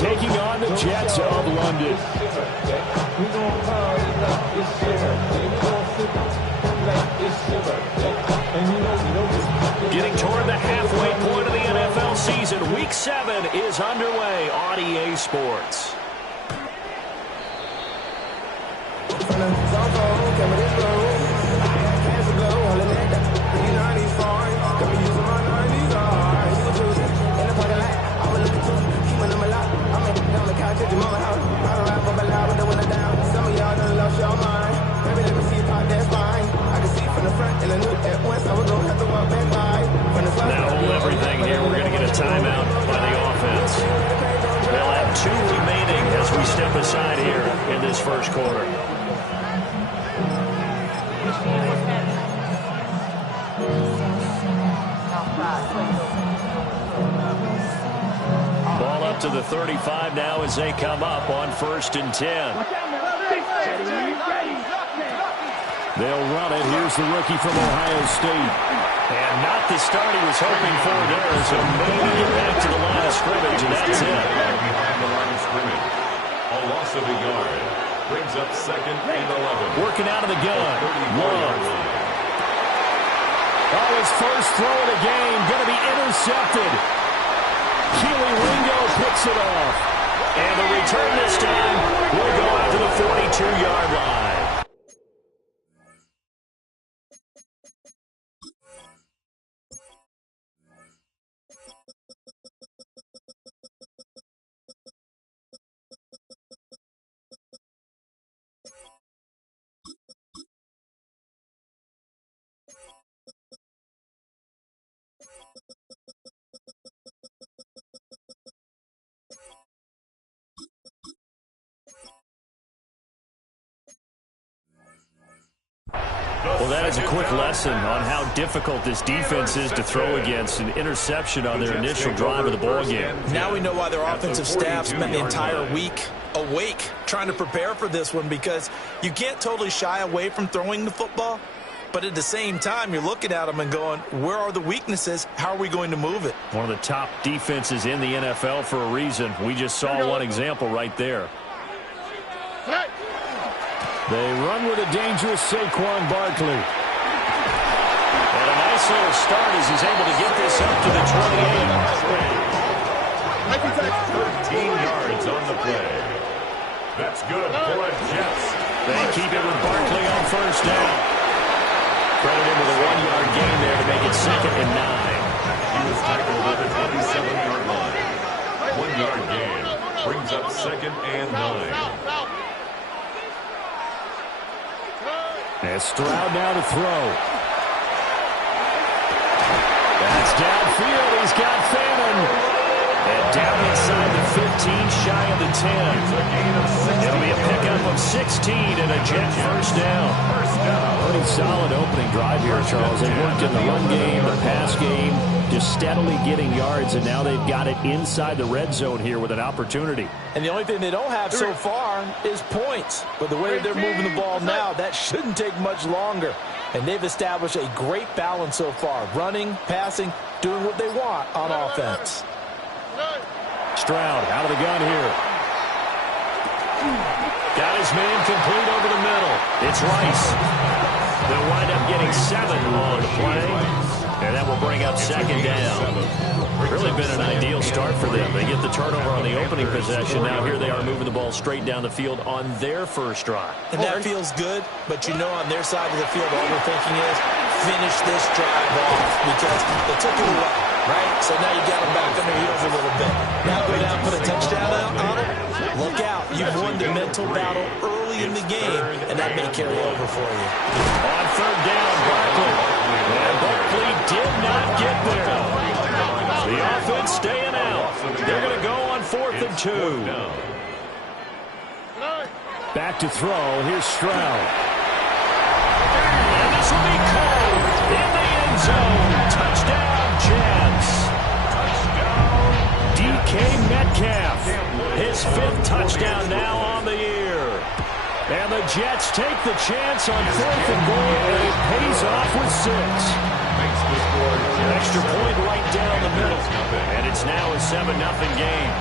taking on the Jets of London. Getting toward the halfway point of the NFL season. Week 7 is underway on EA Sports. Now hold everything here. We're going to get a timeout by the offense. They'll have 2 remaining as we step aside here in this first quarter. Ball up to the 35 now as they come up on 1st and 10. They'll run it. Here's the rookie from Ohio State. And not the start he was hoping for there. So maybe get back to the line of scrimmage, and that's it. Behind the line of scrimmage. A loss of a yard. Brings up 2nd and 11. Working out of the gun. Love. Oh, his first throw of the game. Going to be intercepted. Keely Ringo picks it off. And the return this time will go out to the 42-yard line. Well, that is a quick lesson on how difficult this defense is to throw against. An interception on their initial drive of the ball game. Now we know why their offensive staff spent the entire week awake trying to prepare for this one, because you can't totally shy away from throwing the football, but at the same time you're looking at them and going, where are the weaknesses? How are we going to move it? One of the top defenses in the NFL for a reason. We just saw one example right there. They run with a dangerous Saquon Barkley. And a nice little start as he's able to get this up to the 28. 13 yards on the play. That's good for a Jets. They keep it with Barkley on 1st down. Credit him with a 1-yard gain there to make it 2nd and 9. He was tackled at the 27-yard line. 1-yard gain brings up 2nd and 9. And Stroud now to throw. That's downfield. He's got Fannin. And down inside the 15, shy of the 10. It'll be a pickup of 16 and a Jet first down. Pretty solid opening drive here, Charles. They worked in the run game, the pass game, just steadily getting yards, and now they've got it inside the red zone here with an opportunity. And the only thing they don't have so far is points. But the way that they're moving the ball now, that shouldn't take much longer. And they've established a great balance so far. Running, passing, doing what they want on offense. Stroud out of the gun here. Got his man complete over the middle. It's Rice. They'll wind up getting 7 on the play. And that will bring up 2nd down. Really been an ideal start for them. They get the turnover on the opening possession. Now here they are moving the ball straight down the field on their first drive. And that feels good, but you know on their side of the field all they're thinking is finish this drive off because they took it away, right? So now you got them back on their heels a little bit. Now go down, put a touchdown on them. Look out. You've won the mental battle early in the game, and that may carry over for you. On 3rd down, Barkley. And Barkley did not get there. The offense staying out. They're going to go on 4th and 2. Back to throw. Here's Stroud. And this will be called in the end zone. Touchdown, Jets. DK Metcalf. His 5th touchdown now on the year. And the Jets take the chance on 4th and goal, and it pays off with 6. An extra point right down the middle. And it's now a 7-0 game.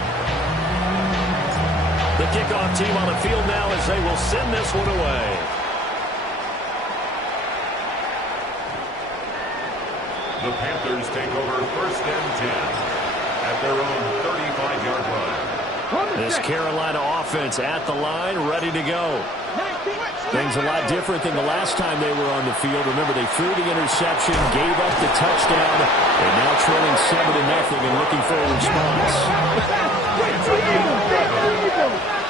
The kickoff team on the field now as they will send this one away. The Panthers take over 1st and 10 at their own 35-yard line. This Carolina offense at the line, ready to go. Things a lot different than the last time they were on the field. Remember, they threw the interception, gave up the touchdown, and now trailing 7-0 and looking for a response.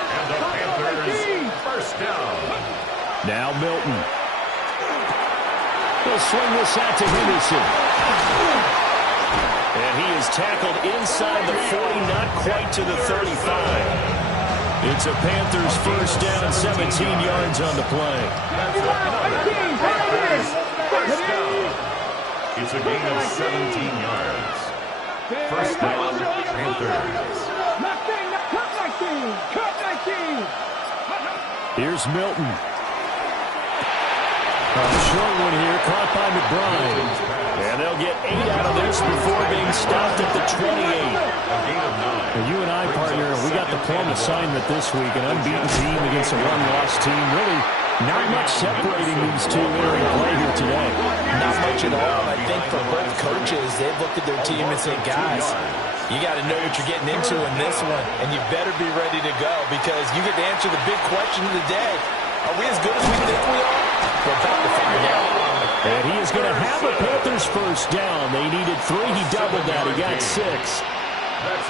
And the Panthers, 1st down. Now Milton. He'll swing this out to Henderson. And he is tackled inside the 40, not quite to the 35. It's a Panthers 1st down, 17 yards on the play. Panthers, 1st down. It's a gain of 17 yards. 1st down, Panthers. Here's Milton. A short one here, caught by McBride. And they'll get 8 out of this before being stopped at the 28. Well, you and I, partner, we got the plum assignment this week, an unbeaten team against a one-loss team. Really not much separating these two entering play here today. Not much at all. I think for both coaches, they've looked at their team and said, guys, you got to know what you're getting into in this one, and you better be ready to go because you get to answer the big question of the day. Are we as good as we think we are? We're about to find out. And he is going to have a Panthers 1st down. They needed 3. He doubled that. He got 6.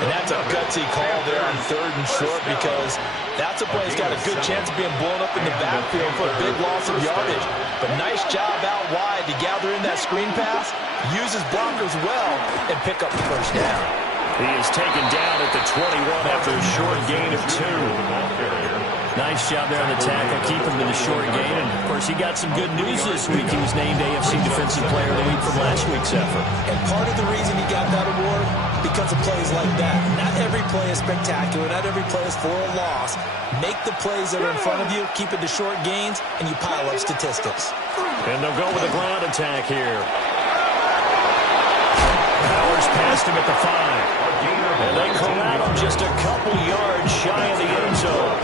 And that's a gutsy call there on 3rd and short because that's a play that's got a good chance of being blown up in the backfield for a big loss of yardage. But nice job out wide to gather in that screen pass, use his blockers well, and pick up the 1st down. He is taken down at the 21 after a short gain of 2. Nice job there on the tackle, keep him to the short gain. And, of course, he got some good news this week. He was named AFC Defensive Player of the Week from last week's effort. And part of the reason he got that award, because of plays like that. Not every play is spectacular. Not every play is for a loss. Make the plays that are in front of you, keep it to short gains, and you pile up statistics. And they'll go with a ground attack here. Powers past him at the 5. And they corral him just a couple yards shy of the end zone.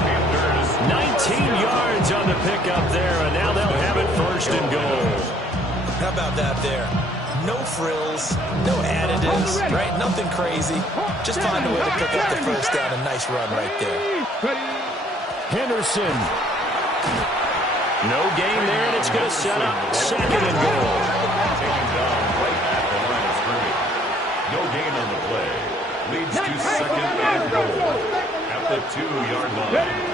19 yards on the pickup there, and now they'll have it 1st and goal. How about that there? No frills, no additives, right? Nothing crazy. Just find a way to pick up the 1st down. A nice run right there. Henderson. No gain there, and it's going to set up 2nd and goal. Taken down right at the line of scrimmage. No gain on the play. Leads to 2nd and goal at the 2-yard line.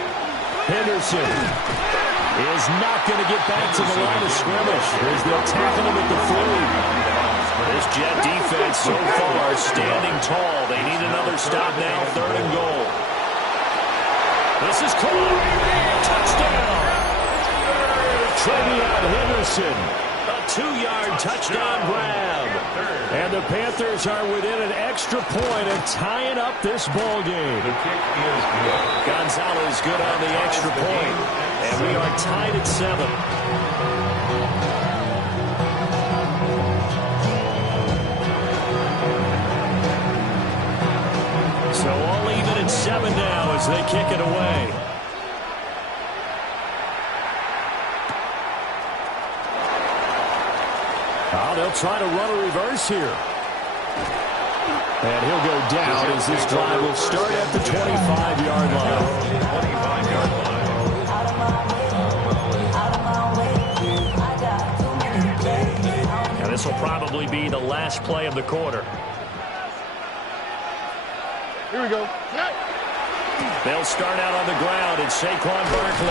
Henderson is not going to get back to the line of scrimmage as they'll tackle him at the 3. This Jet defense so far standing tall. They need another stop now, 3rd and goal. This is caught. Touchdown. Travion Henderson. A 2-yard touchdown grab. And the Panthers are within an extra point of tying up this ball game. The kick is good. Gonzalez good on the extra point. And we are tied at 7. So all even at 7 now as they kick it away. They'll try to run a reverse here. And he'll go down as this drive will start at the 25-yard line. 25-yard line. Now this will probably be the last play of the quarter. Here we go. They'll start out on the ground. It's Saquon Barkley.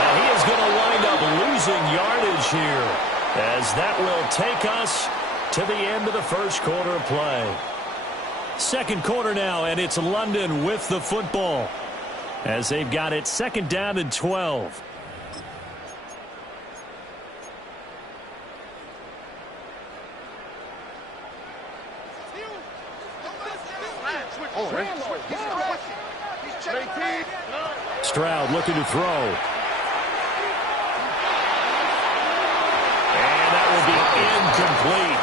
And he is going to wind up losing yardage here, as that will take us to the end of the 1st quarter of play. 2nd quarter now, and it's London with the football as they've got it 2nd down and 12. Stroud looking to throw. Incomplete.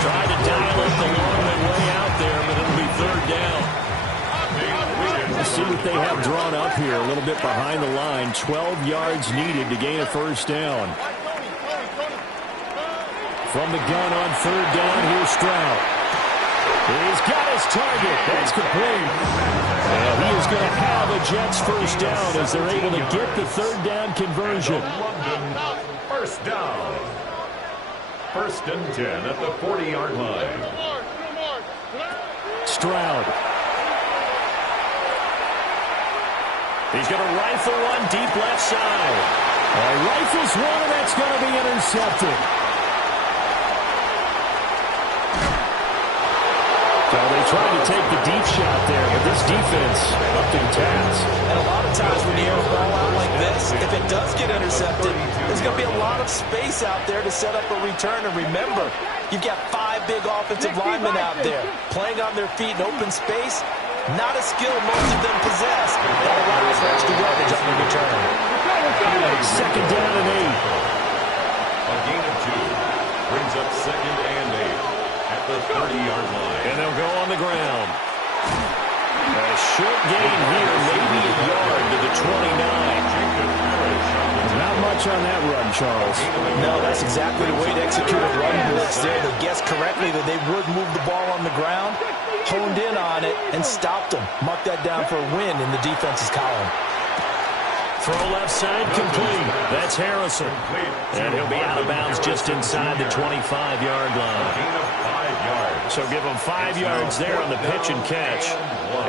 Tried to dial up the long way out there, but it'll be 3rd down. see what they have drawn up here. A little bit behind the line. 12 yards needed to gain a first down. From the gun on third down, here's Stroud. He's got his target. That's complete. And he is going to have a Jets first down as they're able to get the third down conversion. First down. First and 10 at the 40-yard line. Stroud. He's going to rifle one deep left side. Rifles one, and that's going to be intercepted. So they tried to take the deep shot there, but this defense up to the task. And a lot of times when you air a ball out like this, if it does get intercepted, there's going to be a lot of space out there to set up a return. And remember, you've got 5 big offensive linemen out there playing on their feet in open space. Not a skill most of them possess. That allows for extra yardage on the return. Second down and 8. A gain of 2 brings up second and 8 at the 30-yard line. And they'll go on the ground. A short gain here, maybe a yard to the 29. Not much on that run, Charles. No, that's exactly the way to execute a run blitz there. They guessed correctly that they would move the ball on the ground, honed in on it, and stopped them. Mark that down for a win in the defense's column. Throw left side complete. That's Harrison. And he'll be out of bounds just inside the 25-yard line. So give him 5 yards there on the pitch and catch.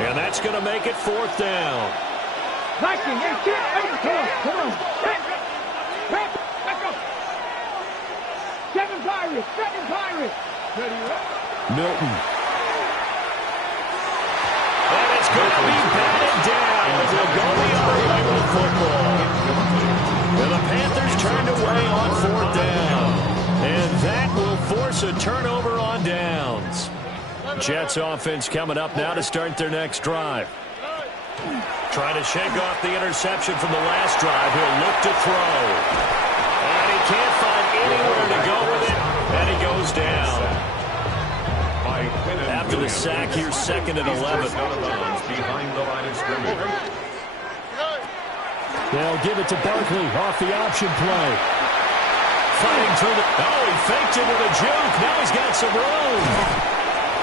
And that's going to make it fourth down. Milton. And it's going to be batted down. They'll go the other way with the football. And the Panthers turned away on fourth down. And that will force a turnover on downs. Jets offense coming up now to start their next drive. Trying to shake off the interception from the last drive. He'll look to throw. And he can't find anywhere to go with it. And he goes down. After the sack, here's second and 11. Behind the line of scrimmage. They'll give it to Barkley off the option play. Fighting through the... Oh, he faked it with a juke. Now he's got some room.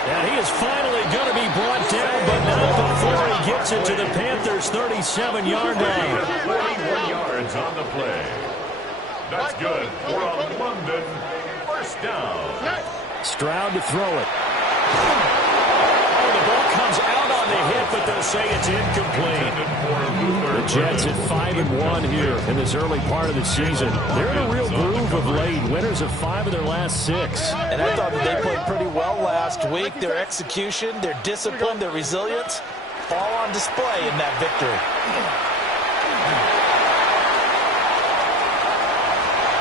And he is finally going to be brought down, but not before he gets it to the Panthers' 37-yard line. 41 yards on the play. That's good for a London first down. Stroud to throw it. Oh, the ball comes out on the hit, but they'll say it's incomplete. The Jets at 5-1 here in this early part of the season. They're in a real groove of late. Winners of 5 of their last 6. And I thought that they played pretty well last week. Their execution, their discipline, their resilience, all on display in that victory.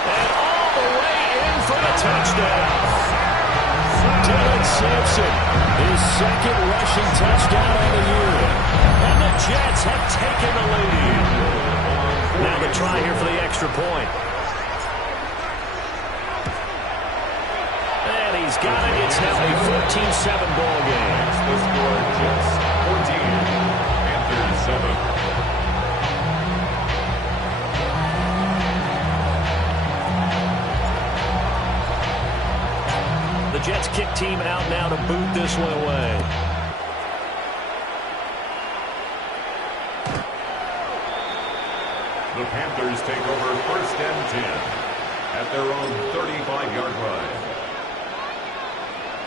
And all the way in for the touchdown. Dylan Sampson, his second rushing touchdown of the year. And the Jets have taken the lead. Now the try here for the extra point. And he's got it. It's now a 14-7 ball game. The score, Jets 14, Panthers 7. The Jets kick team out now to boot this one away. The Panthers take over first and 10 at their own 35-yard line.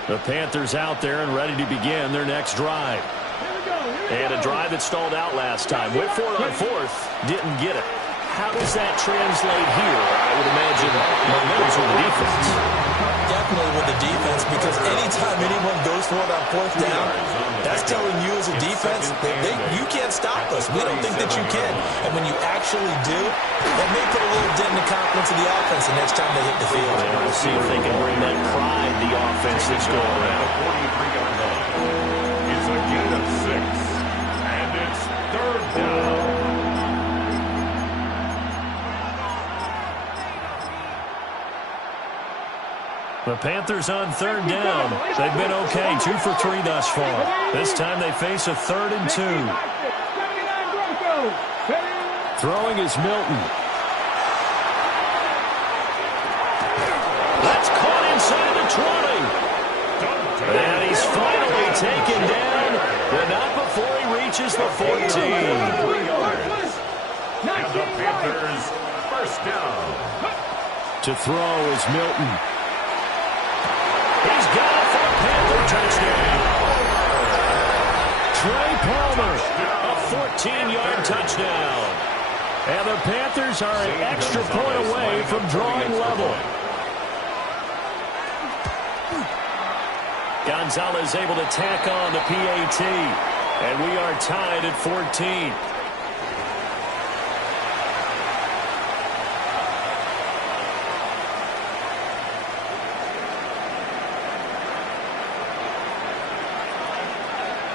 The Panthers out there and ready to begin their next drive. And a drive that stalled out last time. Went for it on fourth, didn't get it. How does that translate here? I would imagine momentum's with the defense. Definitely with the defense, because anytime anyone goes for it on fourth down, that's telling you as a defense that you can't stop us. We don't think that you can. And when you actually do, that may put a little dent in the confidence of the offense the next time they hit the field. And we'll see if they can bring that pride, the offense, this go around. 43-yard line is a gain of 6, and it's third down. The Panthers on third down. They've been okay, 2 for 3 thus far. This time they face a 3rd and 2. Throwing is Milton. That's caught inside the 20. And he's finally taken down, but not before he reaches the 14. 3 yards. And the Panthers first down. To throw is Milton. He's got it for a Panther touchdown. Trey Palmer, a 14-yard touchdown. And the Panthers are an extra point away from drawing level. Gonzalez able to tack on the PAT. And we are tied at 14.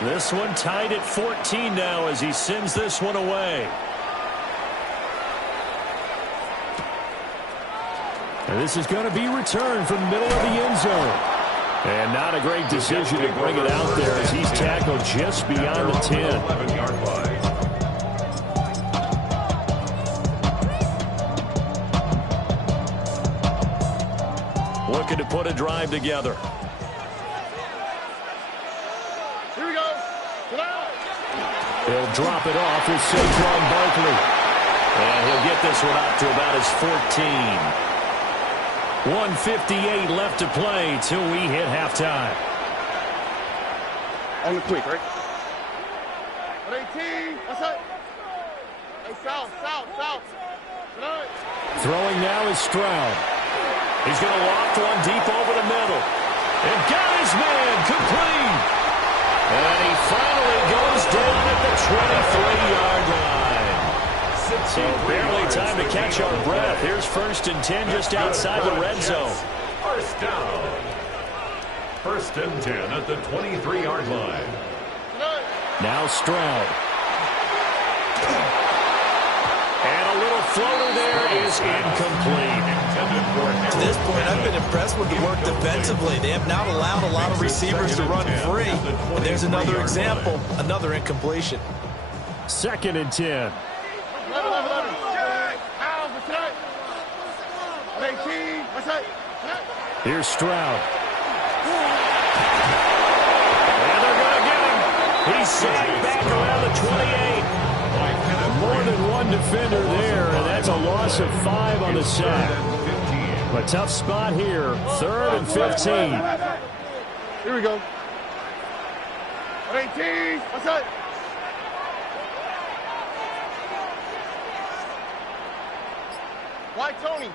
This one tied at 14 now as he sends this one away. And this is going to be returned from the middle of the end zone. And not a great decision to bring it out there as he's tackled just beyond the 10. 11-yard line. Looking to put a drive together. He'll drop it off with Saquon Barkley. And he'll get this one out to about his 14. 1:58 left to play till we hit halftime. On the quick, right? 18. What's up? Hey, south. Throwing now is Stroud. He's going to loft one deep over the middle. And got his man complete. And he finally goes down at the 23-yard line. So barely time to catch our breath. Here's 1st and 10 just outside the red zone. First down. 1st and 10 at the 23-yard line. Now Stroud. And a little floater there is incomplete. To this point, I've been impressed with the work defensively. They have not allowed a lot of receivers to run free. And there's another example, another incompletion. 2nd and 10. Here's Stroud. And they're going to get him. He's sacked back around the 28. More than one defender there, and that's a loss of 5 on the sack. A tough spot here. 3rd and 15. Here we go. 18. What's up? Why Tony?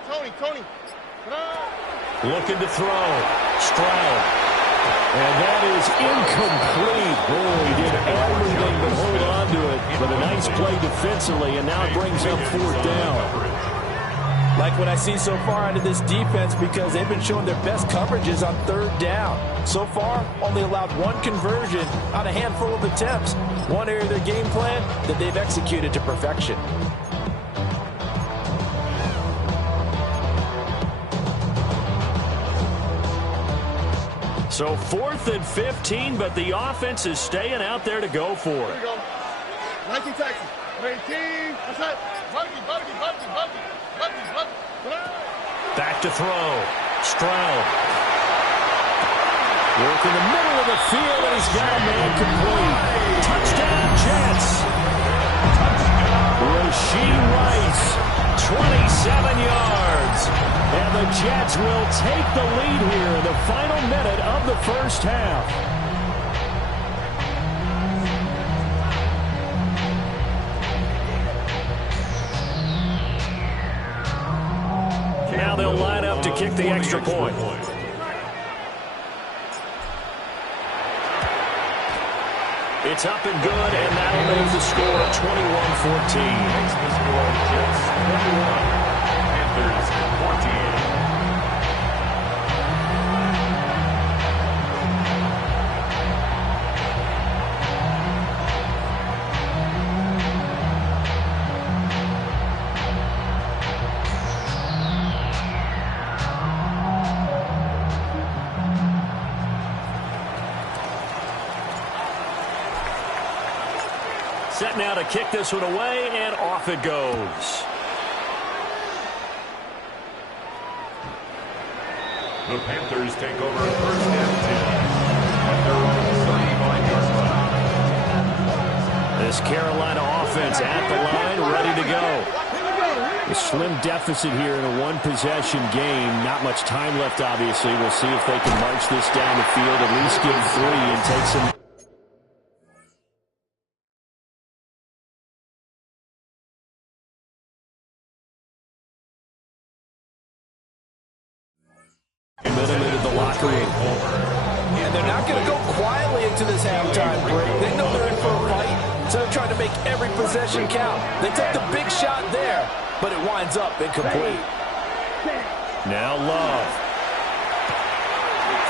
Looking to throw. Stroud. And that is incomplete. Boy, he did everything but hold on to it. But a nice play defensively, and now it brings up 4th down. Like what I see so far out of this defense, because they've been showing their best coverages on 3rd down. So far, only allowed 1 conversion on a handful of attempts. One area of their game plan that they've executed to perfection. So 4th and 15, but the offense is staying out there to go for it. Here we go. 19 Texas. 18. What's up? Buggy. Back to throw. Stroud. Work in the middle of the field, and he's got a man complete. Touchdown, Jets. Rasheed Rice, 27 yards. And the Jets will take the lead here in the final minute of the first half. Now they'll line up to kick the extra point. It's up and good, and that'll make the score 21-14. Jets 21, Panthers 14. set now to kick this one away, and off it goes. The Panthers take over first and 10 at their own 35-yard line. This Carolina offense at the line, ready to go. A slim deficit here in a one-possession game. Not much time left, obviously. We'll see if they can march this down the field, at least get 3 and take some... into the locker room. And they're not going to go quietly into this halftime break. They know they're in for a fight, so they're trying to make every possession count. They took the big shot there, but it winds up incomplete. Now Love.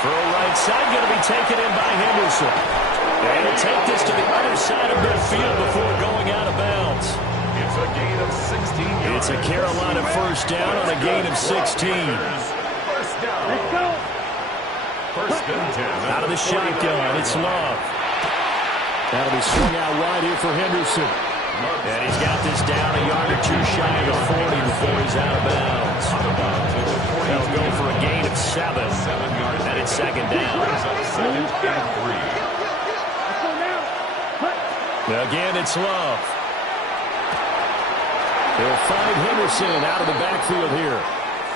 For a right side, going to be taken in by Henderson. And he'll take this to the other side of midfield before going out of bounds. It's a gain of 16 yards. It's a Carolina first down on a gain of 16. Let's go. First and 10. Out of the shotgun, it's Love. That'll be swung out wide here for Henderson. And he's got this down a yard or two shy of the 40 before he's out of bounds. They'll go for a gain of 7. And it's second down. Second and 3. Again, it's Love. They'll find Henderson out of the backfield here.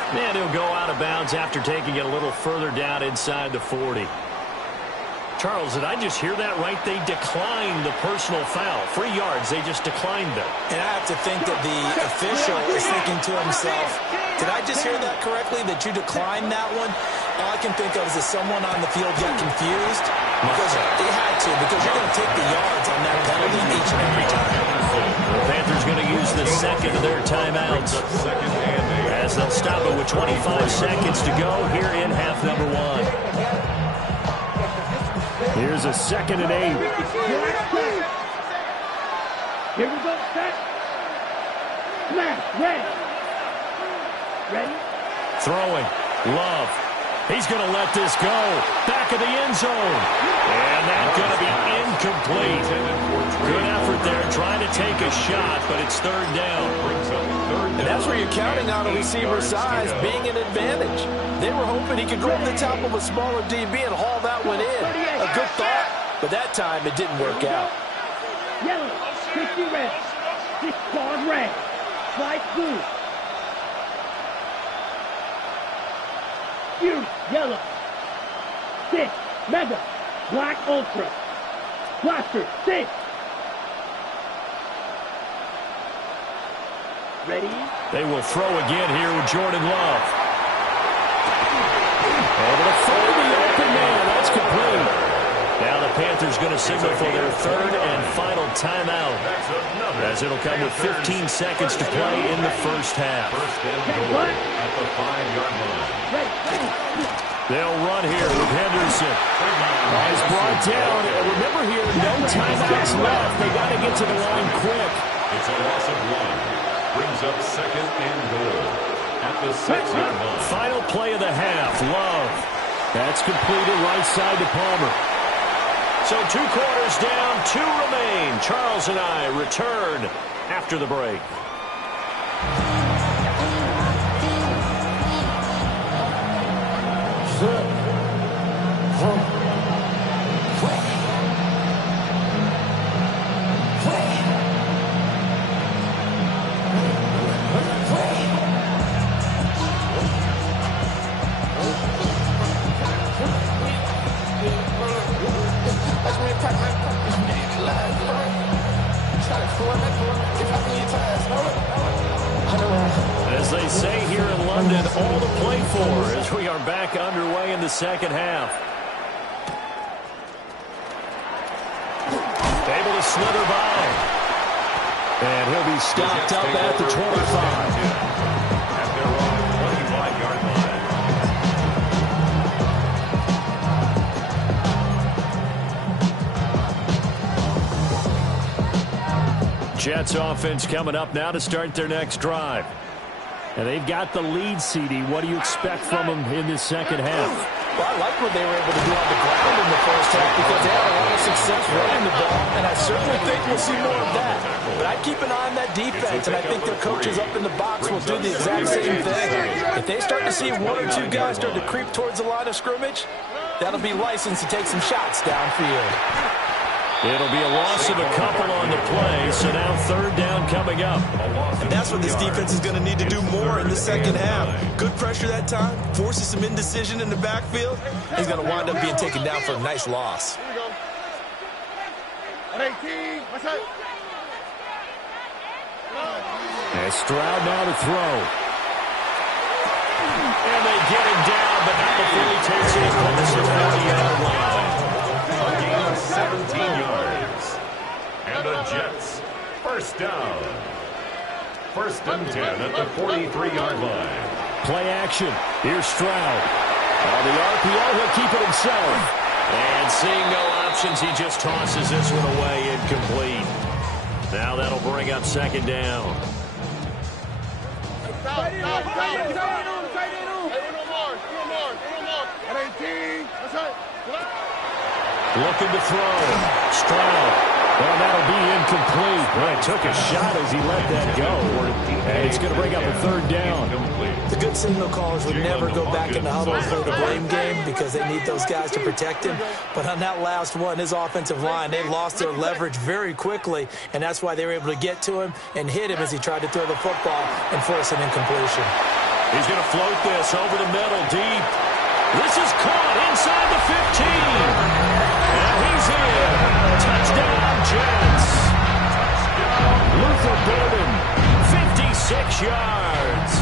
And he'll go out of bounds after taking it a little further down inside the 40. Charles, did I just hear that right? They declined the personal foul. 3 yards, they just declined them. And I have to think that the official is thinking to himself, did I just hear that correctly, that you declined that one? All I can think of is that someone on the field got confused. Because they had to, because you're going to take the yards on that penalty each and every time. The Panthers going to use the second of their timeouts. As they'll stop it with 25 seconds to go here in half number 1. Here's a 2nd and 8. Here we go, set. Smash, ready. Ready? Throwing. Love. He's going to let this go. Back of the end zone. And that's going to be incomplete. Good effort there trying to take a shot, but it's 3rd down. And that's where you're counting on a receiver's size being an advantage. They were hoping he could go over the top of a smaller DB and haul that one in. A good thought, but that time it didn't work out. Yellow, 50 red. 6 guard red. Slide blue. Fuse, yellow. 6, mega. Black ultra. Blaster, 6. Ready? They will throw again here with Jordan Love. Able to find the open man. That's complete. Now the Panthers going to signal for their 3rd and final timeout, as it'll come with 15 seconds to play in the first half. First and goal at the 5-yard line. They'll run here with Henderson. He's brought down. Remember here, no timeouts left. They got to get to the line quick. It's a loss of 1. Brings up 2nd and goal at the 6-yard line. Final play of the half. Love. That's completed right side to Palmer. So 2 quarters down, 2 remain. Charles and I return after the break. As they say here in London, all to play for as we are back underway in the second half. Able to slither by. And he'll be stopped up at the 25. At their own 25-yard line. Jets offense coming up now to start their next drive. And they've got the lead, CD. What do you expect from them in this second half? Well, I like what they were able to do on the ground in the first half because they had a lot of success running the ball, and I certainly think we'll see more of that. But I'd keep an eye on that defense, and I think their coaches up in the box will do the exact same thing. If they start to see one or two guys start to creep towards the line of scrimmage, that'll be license to take some shots downfield. It'll be a loss of a couple on the play, so now third down coming up. And that's what this defense is going to need to do more in the second half. Good pressure that time, forces some indecision in the backfield. He's going to wind up being taken down for a nice loss. Here we go. At 18, what's that? And Stroud now to throw. And they get him down, but not before he takes it across the 40-yard line. A gain of 17 yards. And the Jets, first down. First and 10 at the 43-yard line. Play action. Here's Stroud. On the RPO, he'll keep it himself. And seeing no options, he just tosses this one away incomplete. Now that'll bring up second down. At 18, what's that? Looking to throw. Stroud. Well, that'll be incomplete. Well, took a shot as he let that go. And it's going to bring up a third down. The good signal callers would never go back in the huddle and play the blame game because they need those guys to protect him. But on that last one, his offensive line, they lost their leverage very quickly, and that's why they were able to get to him and hit him as he tried to throw the football and force an incompletion. He's going to float this over the middle deep. This is caught inside the 15. And he's in. Touchdown, Jets. Luther Burden, 56 yards.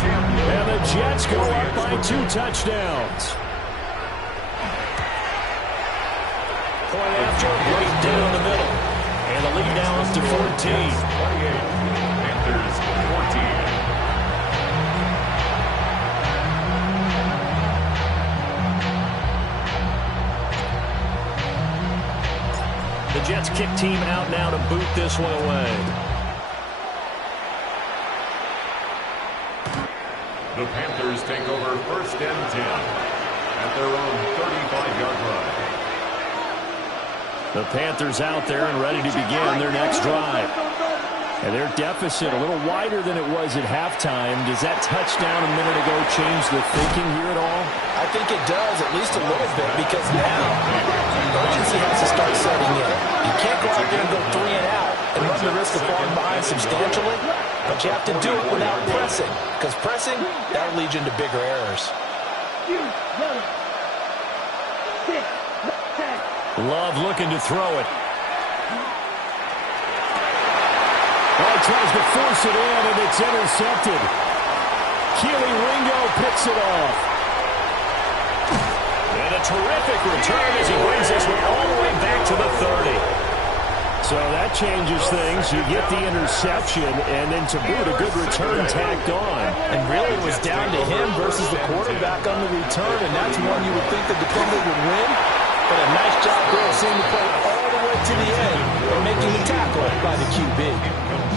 And the Jets go up by 2 touchdowns. Point after, right down the middle. And the lead now up to 14. Panthers 14. The Jets kick team out now to boot this one away. The Panthers take over first and 10 at their own 35-yard line. The Panthers out there and ready to begin their next drive. And their deficit a little wider than it was at halftime. Does that touchdown a minute ago change the thinking here at all? I think it does, at least a little bit, because now urgency has to start setting in. You can't go out there and go 3 and out and run the risk of falling behind substantially, but you have to do it without pressing, because pressing, that'll lead you into bigger errors. Love looking to throw it. Well, he tries to force it in, and it's intercepted. Keely Ringo picks it off. And a terrific return as he brings this one all the way back to the 30. So that changes things. You get the interception, and then to boot, a good return tacked on. And really it was down to him versus the quarterback on the return, and that's one you would think the defender would win. But a nice job there, seeing the play all the way to the end and making the tackle by the QB.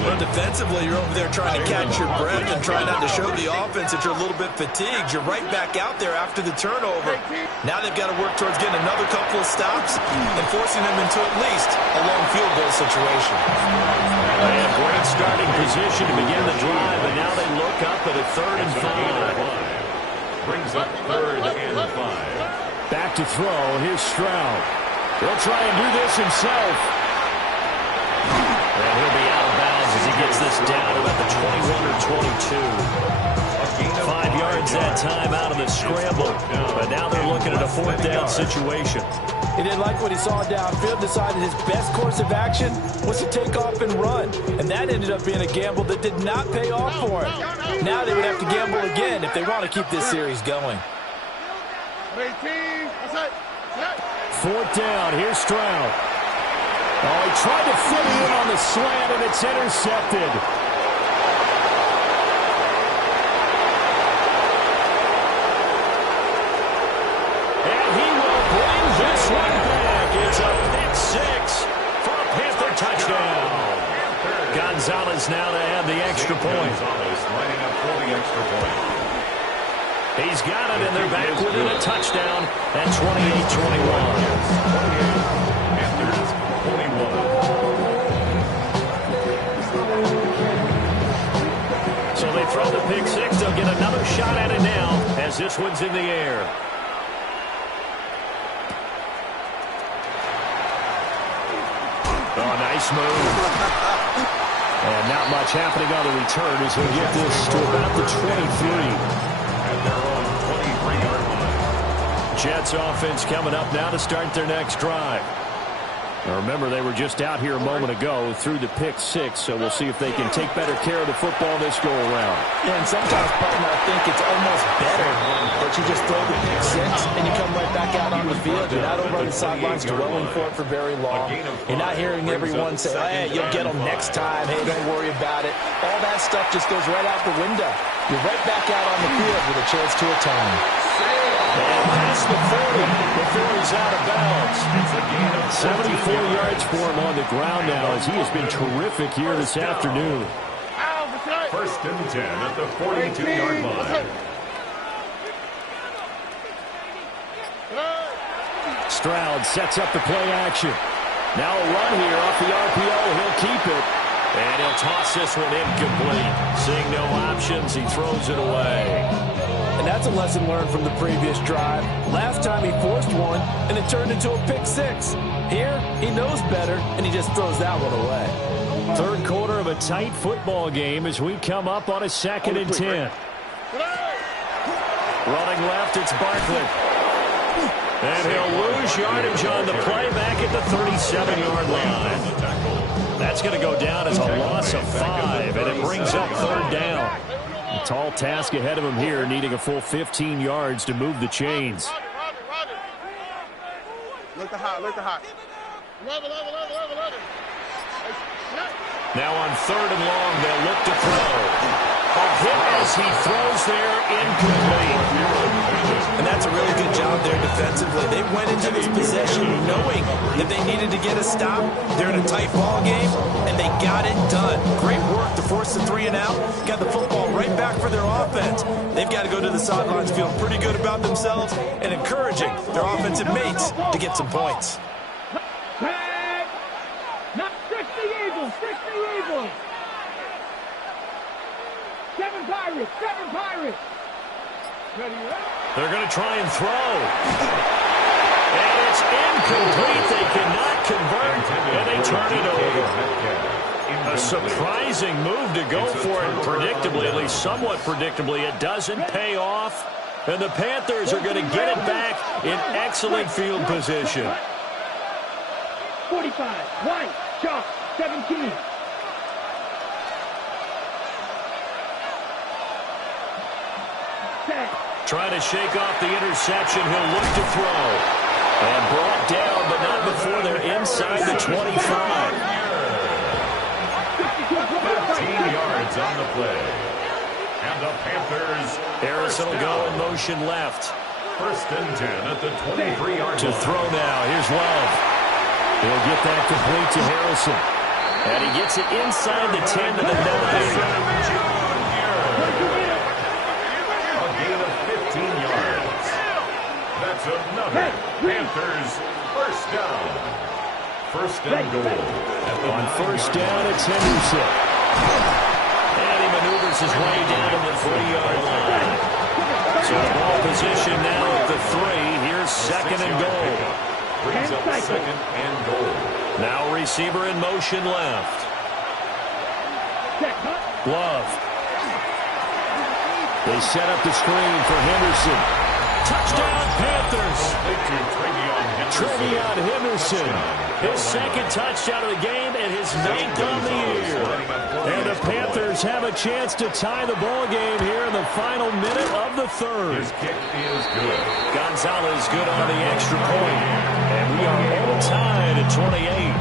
Well, defensively, you're over there trying to catch your breath and trying not to show the offense that you're a little bit fatigued. You're right back out there after the turnover. Now they've got to work towards getting another couple of stops and forcing them into at least a long field goal situation. They have great starting position to begin the drive, and now they look up at a 3rd and 5. Brings up 3rd and 5. Back to throw. Here's Stroud. He'll try and do this himself. And he'll be out of bounds as he gets this down about the 21 or 22. 5 yards that time out of the scramble. But now they're looking at a 4th down situation. He didn't like what he saw downfield, decided his best course of action was to take off and run. And that ended up being a gamble that did not pay off for him. Now they would have to gamble again if they want to keep this series going. 18, what's that? 4th down. Here's Stroud. Oh, he tried to fit it in on the slant, and it's intercepted. And he will bring this one back. It's a pick 6 for a Panther touchdown. Gonzalez now to add the extra point. Gonzalez lining up for the extra point. He's got it, and they're back within a touchdown at 28-21. Panthers 21. So they throw the pick six. They'll get another shot at it now as this one's in the air. Oh, nice move. And not much happening on the return as they get this to about the 23. At their own 23-yard line. Jets offense coming up now to start their next drive. Now remember, they were just out here a moment ago through the pick six, so we'll see if they can take better care of the football this go-around. Yeah, and sometimes, partner, I think it's almost better that you just throw the pick six and you come right back out on the field. You're not over on the sidelines dwelling for it for very long. You're not hearing everyone say, hey, you'll get them next time. Hey, don't worry about it. All that stuff just goes right out the window. You're right back out on the field with a chance to atone. And past the 40 before he's out of bounds. It's a gain of 74 yards for him on the ground now as he has been terrific here this afternoon. First and 10 at the 42-yard line. Stroud sets up the play action. Now a run here off the RPO. He'll keep it. And he'll toss this one incomplete. Seeing no options, he throws it away. And that's a lesson learned from the previous drive. Last time he forced one, and it turned into a pick six. Here, he knows better, and he just throws that one away. Third quarter of a tight football game as we come up on a 2nd and 10. Running left, it's Barkley. And he'll lose yardage on the play back at the 37-yard line. That's going to go down as a loss of 5, and it brings up 3rd down. A tall task ahead of him here, needing a full 15 yards to move the chains. Look the hot, look the hot. Now on 3rd and long, they'll look to throw. A hit as he throws there, incomplete. And that's a really good job there defensively. They went into this possession knowing that they needed to get a stop. They're in a tight ball game, and they got it done. Great work to force the 3 and out. Got the football right back for their offense. They've got to go to the sidelines feeling pretty good about themselves and encouraging their offensive mates to get some points. Tag! Not 60 Eagles! 60 Eagles! 7 Pirates! 7 Pirates! They're going to try and throw. And it's incomplete. They cannot convert, and they turn it over. A surprising move to go for it predictably, at least somewhat predictably. It doesn't pay off, and the Panthers are going to get it back in excellent field position. 45, White, Chalk, 17. Trying to shake off the interception. He'll look to throw. And brought down, but not before they're inside the 25. 15 yards on the play. And the Panthers. Harrison will go in motion left. First and 10 at the 23-yard line. To throw now. Here's Love. He'll get that complete to Harrison. And he gets it inside the 10 to the 9. Another Panthers first down. First and goal. On first down, it's Henderson. And he maneuvers his way down to the 3-yard line. So ball position now at the 3. Here's 2nd and goal. Brings up 2nd and goal. Now receiver in motion left. Love. They set up the screen for Henderson. Touchdown, Panthers. Trevion Henderson. His 2nd touchdown of the game and his 9th on the year. And the Panthers have a chance to tie the ball game here in the final minute of the 3rd. His kick is good. Gonzalez good on the extra point. And we are all tied at 28.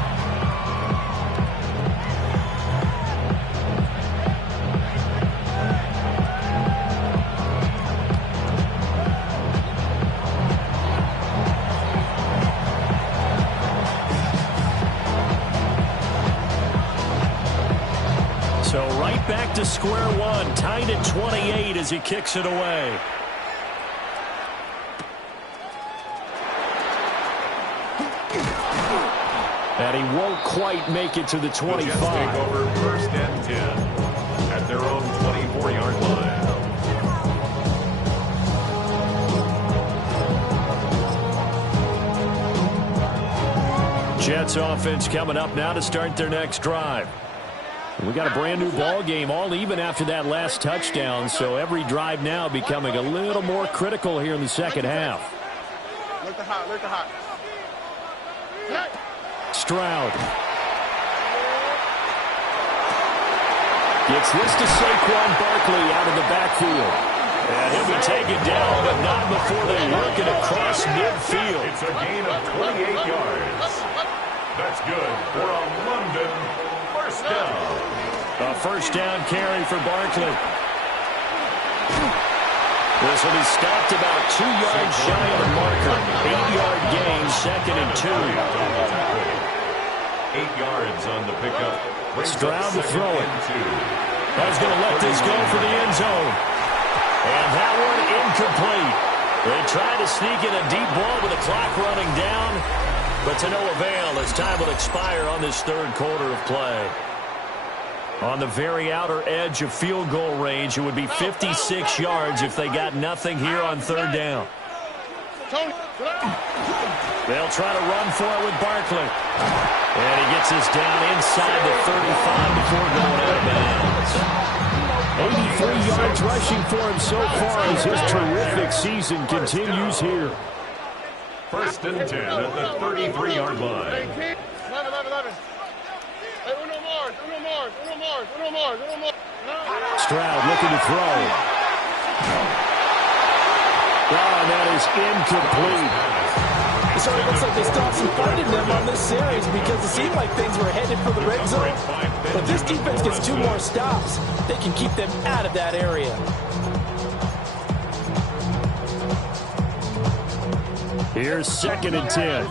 So right back to square one, tied at 28 as he kicks it away. And he won't quite make it to the 25. The Jets take over first and 10 at their own 24-yard line. Jets offense coming up now to start their next drive. We got a brand new ball game, all even after that last touchdown, so every drive now becoming a little more critical here in the second half. Look the hot. Stroud gets this to Saquon Barkley out of the backfield. And he'll be taken down, but not before they work it across midfield. It's a gain of 28 yards. That's good for a London first down. A first down carry for Barkley. This will be stopped about 2 yards shy of the marker. 8-yard gain, second and 2. 8 yards on the pickup. Stroud to throw it. That's going to let this go for the end zone. And that one incomplete. They tried to sneak in a deep ball with the clock running down, but to no avail as time will expire on this third quarter of play. On the very outer edge of field goal range, it would be 56 yards if they got nothing here on third down. They'll try to run for it with Barkley. And he gets this down inside the 35 before going out of bounds. 83 yards rushing for him so far as his terrific season continues here. First and 10 at the 33-yard line. 11. Hey, uno more. Stroud looking to throw. And that is incomplete. So it looks like they still have some fight in them on this series because it seemed like things were headed for the red zone. But this defense gets 2 more stops. They can keep them out of that area. Here's second and 10.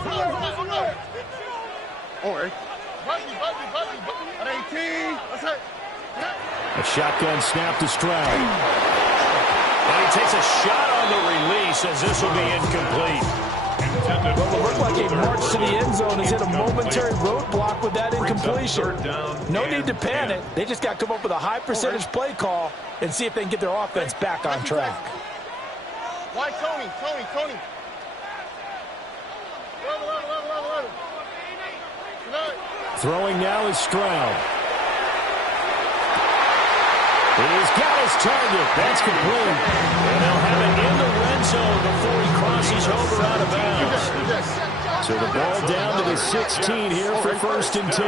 A shotgun snap to Stroud. And he takes a shot on the release as this will be incomplete. Well, it looked like a march to the end zone has hit a momentary roadblock with that incompletion. No need to panic. They just got to come up with a high percentage play call and see if they can get their offense back on track. Why Tony? Throwing now is Stroud. He's got his target. That's complete. And they'll have it in the red zone before he crosses over out of bounds. So the ball down to the 16 here for first and 10.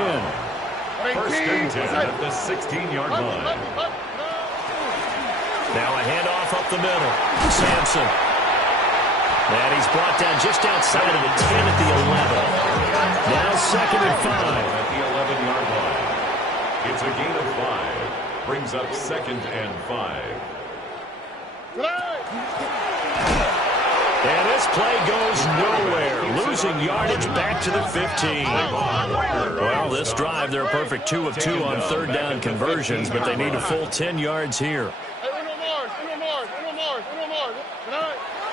First and 10 at the 16-yard line. Now a handoff up the middle. Sampson. And he's brought down just outside of the 10 at the 11. Now second and 5. At the 11-yard line. It's a gain of 5. Brings up second and 5. And this play goes nowhere. Losing yardage back to the 15. Well, this drive, they're a perfect 2 of 2 on third down conversions, but they need a full 10 yards here.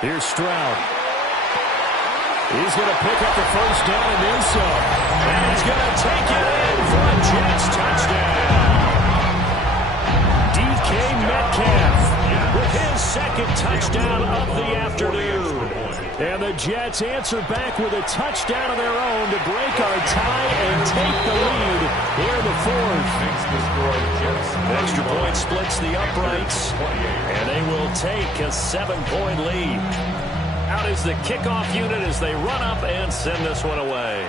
Here's Stroud. He's going to pick up the first down and then some. And he's going to take it in for a Jets touchdown. DK Metcalf with his second touchdown of the afternoon. And the Jets answer back with a touchdown of their own to break our tie and take the lead here in the fourth. Extra point splits the uprights, and they will take a 7-point lead. Out is the kickoff unit as they run up and send this one away.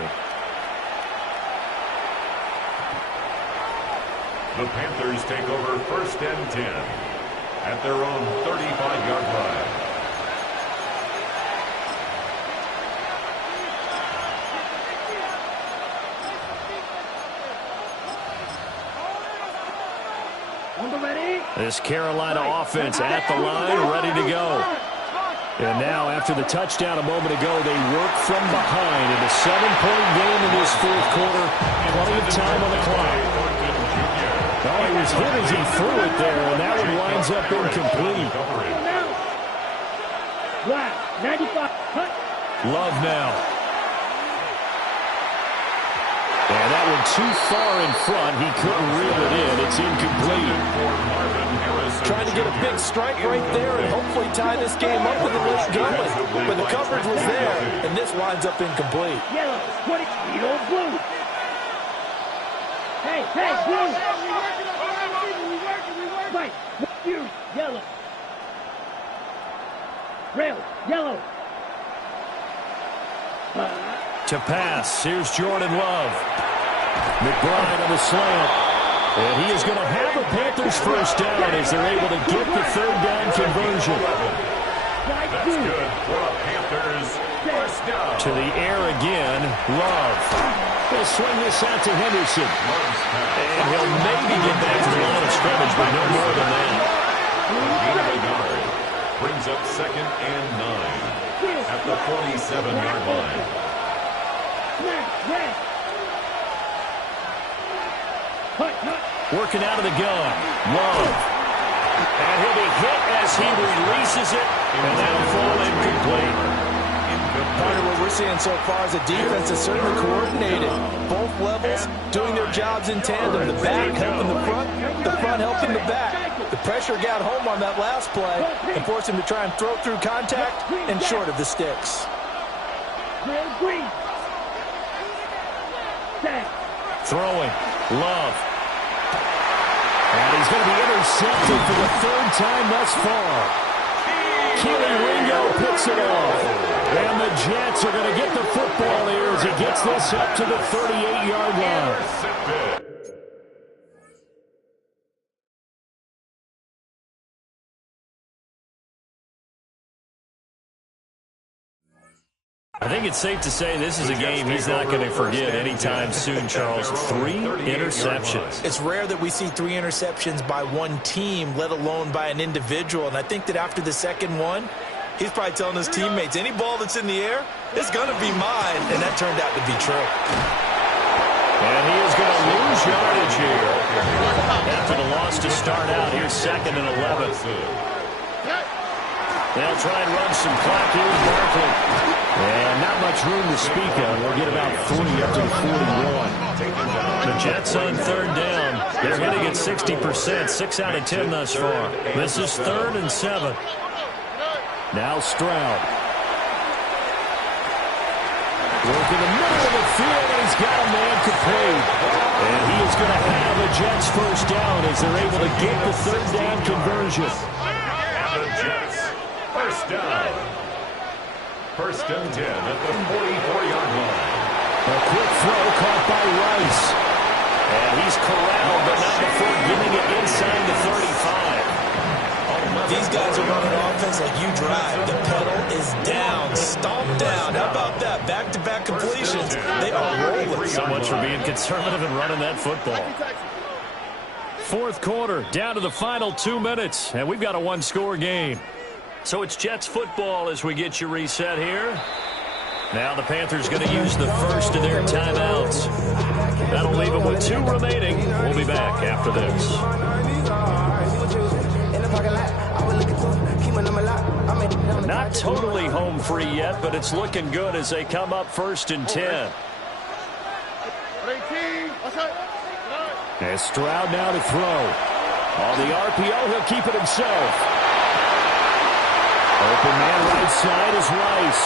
The Panthers take over first and 10 at their own 35-yard line. This Carolina offense at the line, ready to go. And now, after the touchdown a moment ago, they work from behind in a 7-point game in this fourth quarter. Plenty of time on the clock. Oh, he was hit as he threw it there, and that one winds up incomplete. Love now. one too far in front. He couldn't reel it in. It's incomplete. Trying to get a big strike right there and hopefully tie this game up with a late going. But the coverage was there, and this winds up incomplete. Yellow, 20, yellow, blue. Hey, blue. Right, you, yellow. Rail, yellow. To pass, here's Jordan Love. McBride on the slant. And he is going to have a Panthers first down as they're able to get the third down conversion. That's good for a Panthers first down. To the air again, Love. He'll swing this out to Henderson. And he'll maybe get back to the line of scrimmage, but no more than that. Gain of a yard. Brings up 2nd and 9 at the 47-yard line. Working out of the gun. Love. And he'll be hit as he releases it. And that'll fall incomplete. Part of what we're seeing so far is the defense is certainly coordinated. Both levels doing their jobs in tandem. The back helping the front helping the back. The pressure got home on that last play and forced him to try and throw through contact and short of the sticks. Throwing. Love. And he's going to be intercepted for the third time thus far. Keely Ringo picks it off. And the Jets are going to get the football here as he gets this up to the 38-yard line. I think it's safe to say this is a game he's not going to forget anytime soon, Charles. 3 interceptions. It's rare that we see 3 interceptions by one team, let alone by an individual. And I think that after the second one, he's probably telling his teammates, any ball that's in the air, it's going to be mine. And that turned out to be true. And he is going to lose yardage here. After the loss to start out, here's 2nd and 11. They'll try and run some clock. Here's Barkley. And not much room to speak of. We'll get about 3 up to the 41. The Jets on third down. They're hitting at 60%. 6 out of 10 thus far. This is 3rd and 7. Now Stroud. Working the middle of the field, and he's got a man complete. And he is going to have a Jets first down as they're able to get the third down conversion. And the Jets first down. 1st and 10 at the 44-yard line. A quick throw caught by Rice. And he's corralled, but not before getting it inside the 35. These guys are running offense like you drive. The pedal is down, stomped down. How about that? Back-to-back completions. They are rolling. So much for being conservative and running that football. 4th quarter, down to the final 2 minutes, and we've got a one-score game. So it's Jets football as we get you reset here. Now the Panthers going to use the first of their timeouts. That'll leave them with 2 remaining. We'll be back after this. Not totally home free yet, but it's looking good as they come up 1st and 10. As Stroud now to throw. On the RPO, he'll keep it himself. Open man right side is Rice.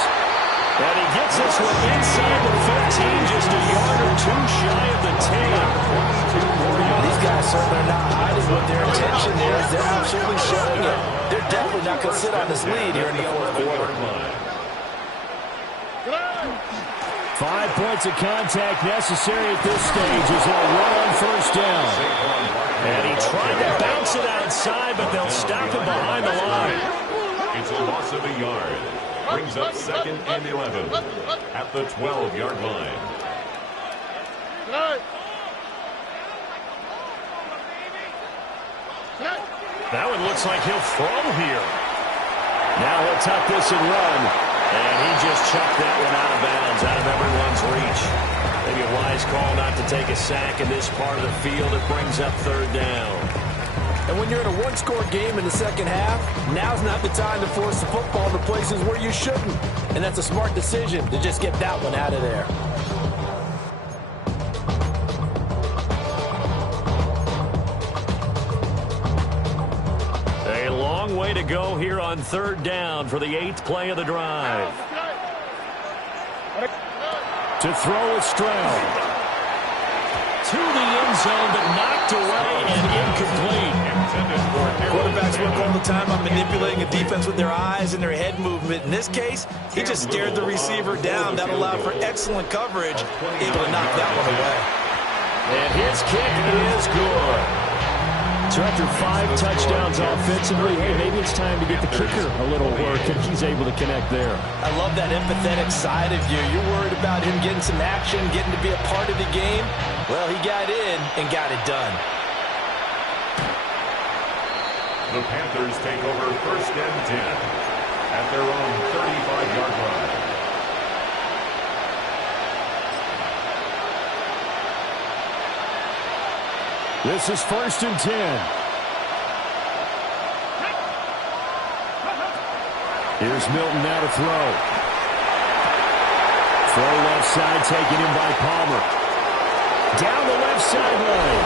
And he gets this one inside the 15, just a yard or 2 shy of the 10. These guys certainly are not hiding what their intention is. They're absolutely showing it. They're definitely not going to sit on this lead here in the 4th quarter. 5 points of contact necessary at this stage as they'll run on first down. And he tried to bounce it outside, but they'll stop him behind the line. It's a loss of a yard. Brings up 2nd and 11 at the 12-yard line. That one looks like he'll throw here. Now he'll tuck this and run. And he just chucked that one out of bounds, out of everyone's reach. Maybe a wise call not to take a sack in this part of the field. It brings up 3rd down. And when you're in a one-score game in the second half, now's not the time to force the football to places where you shouldn't. And that's a smart decision to just get that one out of there. way to go here on 3rd down for the 8th play of the drive. To throw with Stroud. To the end zone, but knocked away and incomplete. Quarterbacks work all the time on manipulating a defense with their eyes and their head movement. In this case, he just stared the receiver down. That allowed for excellent coverage, able to knock that one away. And his kick is good. So after 5 touchdowns offensively, hey, maybe it's time to get the kicker a little work, and he's able to connect there. I love that empathetic side of you. You're worried about him getting some action, getting to be a part of the game. Well, he got in and got it done. The Panthers take over 1st and 10 at their own 35-yard line. This is 1st and 10. Here's Milton now to throw. Throw left side taken in by Palmer. Down the left sideline.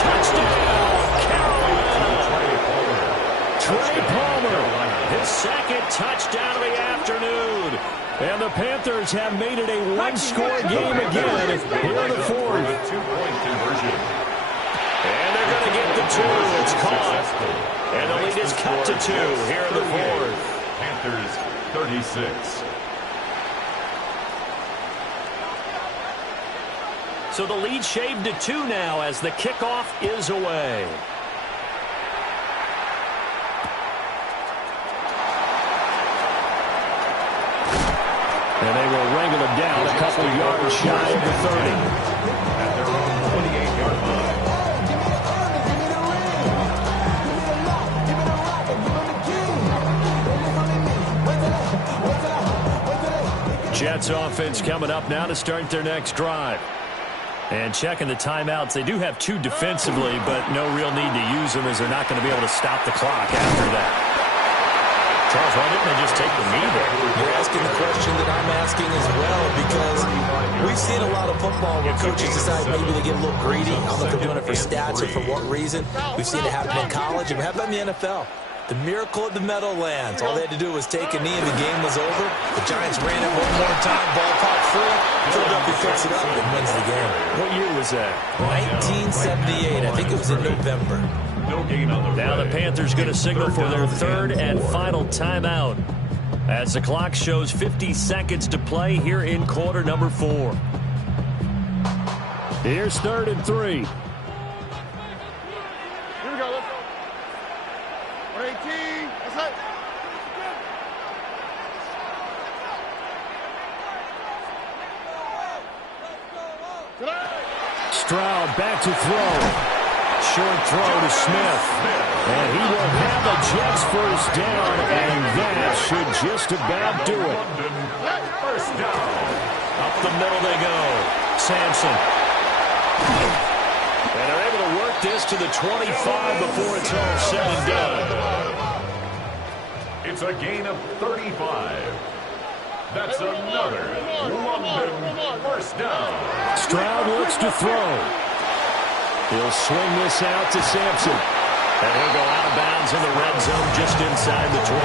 Touchdown, Carolina. Trey Palmer, his 2nd touchdown of the afternoon. And the Panthers have made it a 1-score game again here in the 4th. 2-point conversion. And they're going to get the 2. It's caught. And the lead is cut to 2 here in the 4th. Panthers 36. So the lead shaved to 2 now as the kickoff is away. And they will wrangle him down a couple yards shy of the 30. At their own 28-yard line. Jets offense coming up now to start their next drive. And checking the timeouts. They do have 2 defensively, but no real need to use them as they're not going to be able to stop the clock after that. Charles, why didn't they just take the knee there? You're asking the question that I'm asking as well, because we've seen a lot of football where coaches decide maybe they get a little greedy. I don't know if they're doing it for stats or for what reason. We've seen it happen in college, and how about in the NFL? The miracle of the Meadowlands. All they had to do was take a knee and the game was over. The Giants ran it one more time. Ball popped free. Philadelphia picks it up and wins the game. What year was that? 1978. I think it was in November. No gain on the Now the Panthers going to signal for their 3rd and final timeout as the clock shows 50 seconds to play here in quarter number 4. Here's 3rd and 3. Here we go. Let's go. 118. Let's hit. Stroud back to throw. Short throw to Smith. And he will have the Jets first down, and that should just about do it. First down. Up the middle they go. Sampson. And they're able to work this to the 25 before it's all said and done. It's a gain of 35. That's another London first down. Stroud looks to throw. He'll swing this out to Sampson. And he'll go out of bounds in the red zone just inside the 20.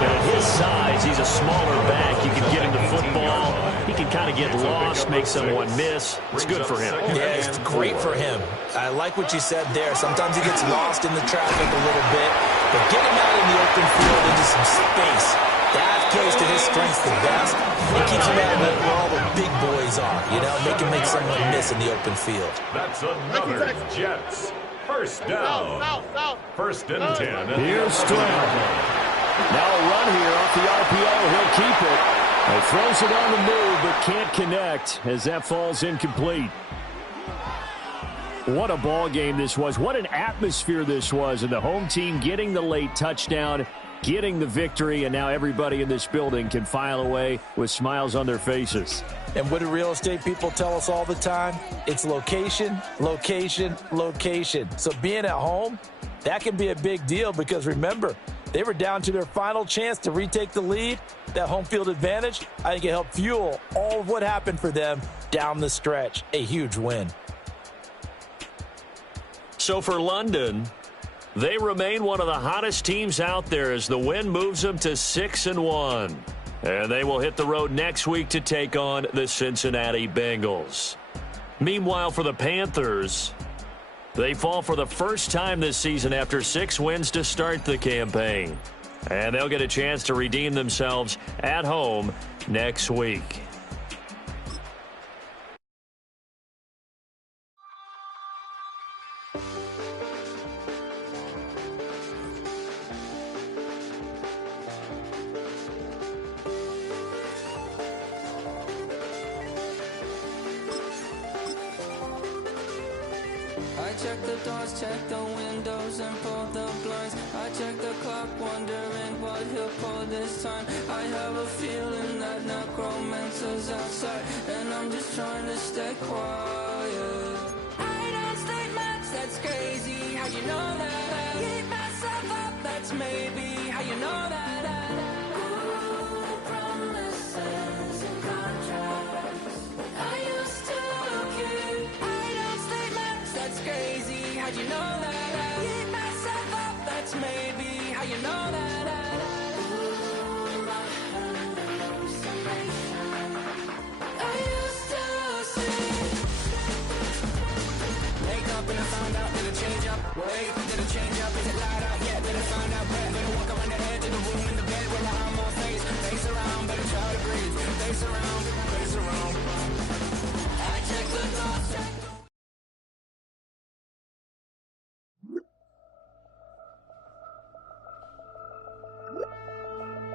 And at his size, he's a smaller back. You can get him the football. He can kind of get lost, make someone miss. It's good for him. Yeah, it's great for him. I like what you said there. Sometimes he gets lost in the traffic a little bit. But get him out in the open field into some space. That plays to his strengths the best. It keeps him out of where all the big boys are. You know, make him make someone miss in the open field. That's another Jets. First down. First and 10. Here's Stroud. Now a run here off the RPO. He'll keep it. He throws it on the move, but can't connect as that falls incomplete. What a ball game this was. What an atmosphere this was. And the home team getting the late touchdown, getting the victory, and now everybody in this building can file away with smiles on their faces. And what do real estate people tell us all the time? It's location, location, location. So being at home, that can be a big deal because remember, they were down to their final chance to retake the lead. That home field advantage, I think it helped fuel all of what happened for them down the stretch. A huge win. So for London, They remain one of the hottest teams out there as the win moves them to 6-1. And they will hit the road next week to take on the Cincinnati Bengals. Meanwhile, for the Panthers, they fall for the first time this season after 6 wins to start the campaign. And they'll get a chance to redeem themselves at home next week. Check the doors, check the windows, and pull the blinds. I check the clock, wondering what he'll pull this time. I have a feeling that necromancer's outside, and I'm just trying to stay quiet. I don't state maps, that's crazy. How you know that? Keep myself up, that's maybe how you know that. Ooh, promises and contracts. I used to keep. I don't state maps, that's crazy. How you know that? Keep myself up, that's maybe how you know that. Ooh, my hallucination. I used to see. Wake up and I found out, did it change up? Wait, did it change up? Is it light out? Yeah, did it find out? Better walk around the edge of the room in the bed with my arm on face. Face around, better try to breathe. Face around.